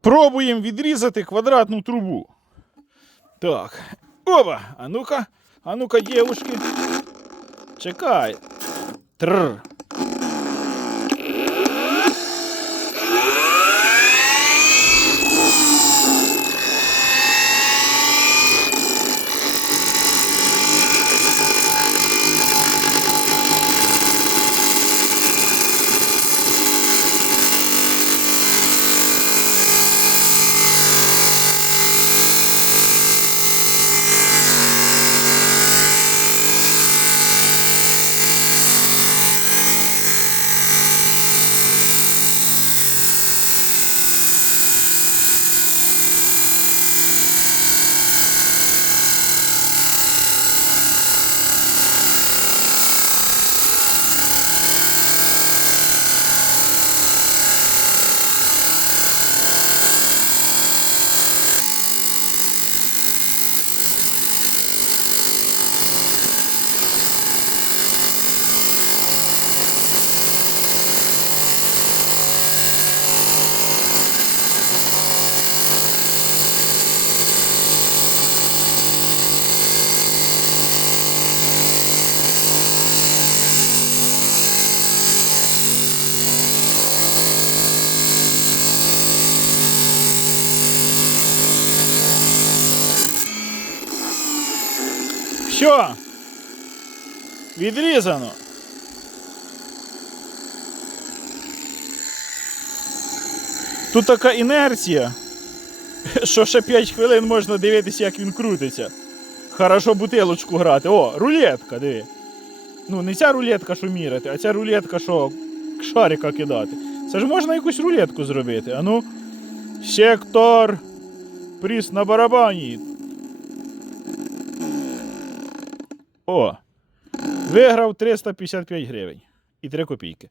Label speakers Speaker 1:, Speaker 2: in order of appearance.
Speaker 1: Пробуємо відрізати квадратну трубу. Так. Оба! А ну-ка, а ну-ка, дівушки. Чекай. Трр. Все. Відрізано. Тут така інерція, що ще 5 хвилин можна дивитися, як він крутиться. Хорошо бутилочку грати. О, рулетка, диви. Ну, не ця рулетка, що міряти, а ця рулетка, що шарика кидати. Це ж можна якусь рулетку зробити. А ну. Сектор. Пріс на барабані. О. Виграв 355 гривень і 3 копійки.